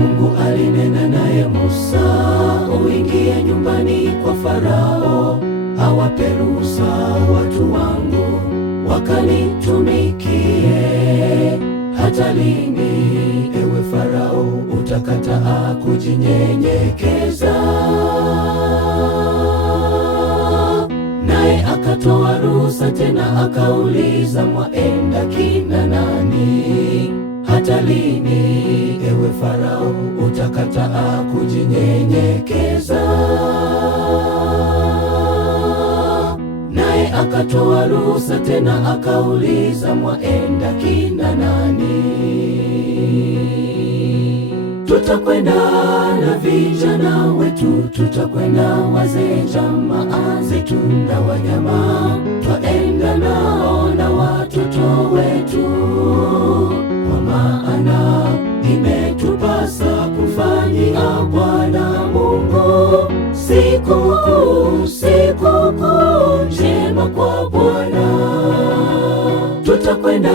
Mungu alinena naye Musa, uingie nyumbani kwa Farao, awape ruhusa watu wangu wakanitumikie. Hata lini, ewe Farao, utakataa kunyenyekeza? Naye akatoa ruhusa tena, akauliza, mwaenda kina nani? Hata lini, ewe Farao, utakataa kunyenyekeza? Naye akatoa ruhusa tena, akauliza, mwaenda kina nani? Tutakwenda na vijana wetu, tutakwenda wazee, jamaa zetu na wanyama, twaenda nao na watoto wetu, kwa maana imetupasa kufanyia Bwana Mungu sikukuu, sikukuu njema kwa Bwana. Tutakwenda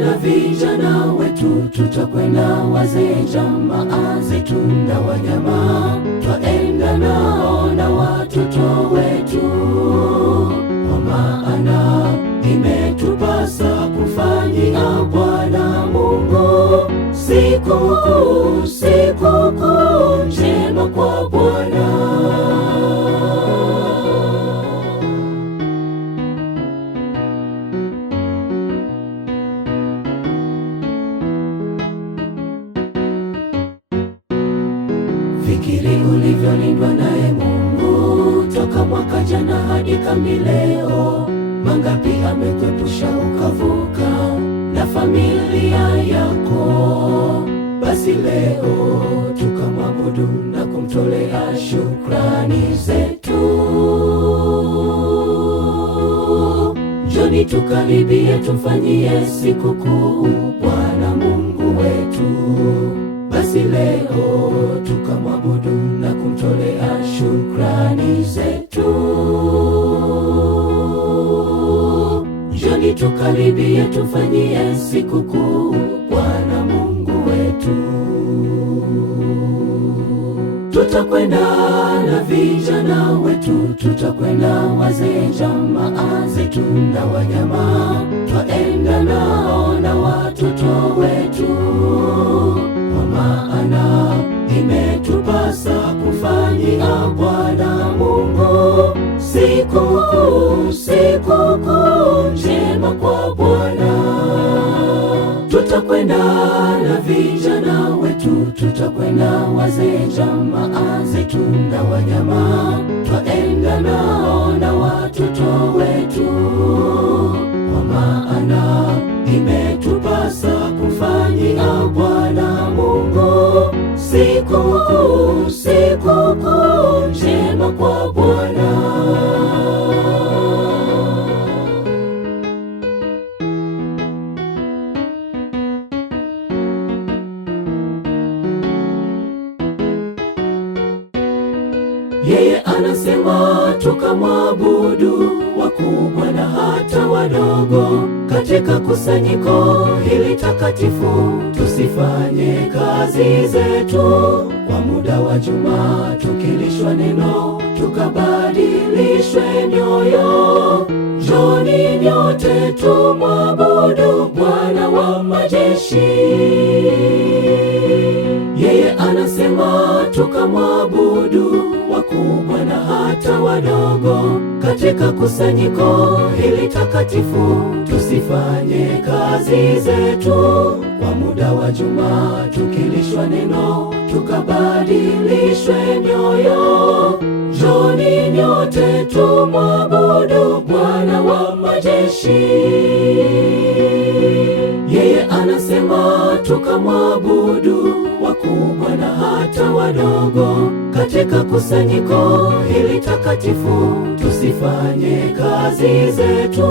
na vijana wetu, tutakwenda wazee, jamaa zetu na wanyama, twaenda nao na watoto wetu, kwa maana imetupasa kufanyia Bwana Mungu sikukuu, sikukuu njema kwa Bwana. Fikiri ulivyolindwa naye Mungu toka mwaka jana hadi kambi leo. Mangapi amekwepusha ukavuka na familia yako? Basi leo tukamwabudu na kumtolea shukrani zetu. Njoni tukaribie, tumfanyie sikukuu Bwana Mungu wetu. Basi leo tukamwabudu na kumtolea shukrani zetu. Njoni tukaribie, tumfanyie sikukuu Bwana Mungu wetu. Tutakwenda na vijana wetu, tutakwenda wazee, jamaa zetu na wanyama, twaenda nao na watoto wetu, kwa maana imetupasa kufanyia Bwana Mungu sikukuu, sikukuu njema kwa Bwana. Tutakwenda na vijana wetu, tutakwenda wazee, jamaa zetu na wanyama, twaenda nao na watoto wetu, kwa maana imetupasa kufanyia Bwana Mungu sikukuu, sikukuu njema kwa Bwana. Yeye anasema tukamwabudu, wakubwa na hata wadogo, katika kusanyiko hili takatifu. Tusifanye kazi zetu kwa muda wa juma, tukilishwa neno, tukabadilishwe mioyo. Njoni nyote tumwabudu Bwana wa majeshi. Yeye anasema tukamwabudu, wakubwa na hata wadogo, katika kusanyiko hili takatifu. Tusifanye kazi zetu kwa muda wa juma, tukilishwa neno, tukabadilishwe mioyo. Njoni nyote tumwabudu Bwana wa majeshi. Yeye anasema tukamwabudu, wakubwa na hata wadogo, katika kusanyiko hili takatifu. Tusifanye kazi zetu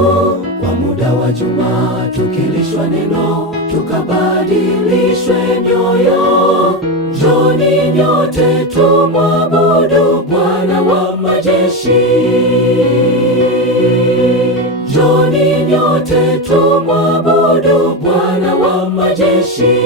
kwa muda wa juma, tukilishwa neno, tukabadilishwe mioyo. Njoni nyote tumwabudu Bwana wa majeshi. Njoni nyote tumwabudu Bwana wa majeshi.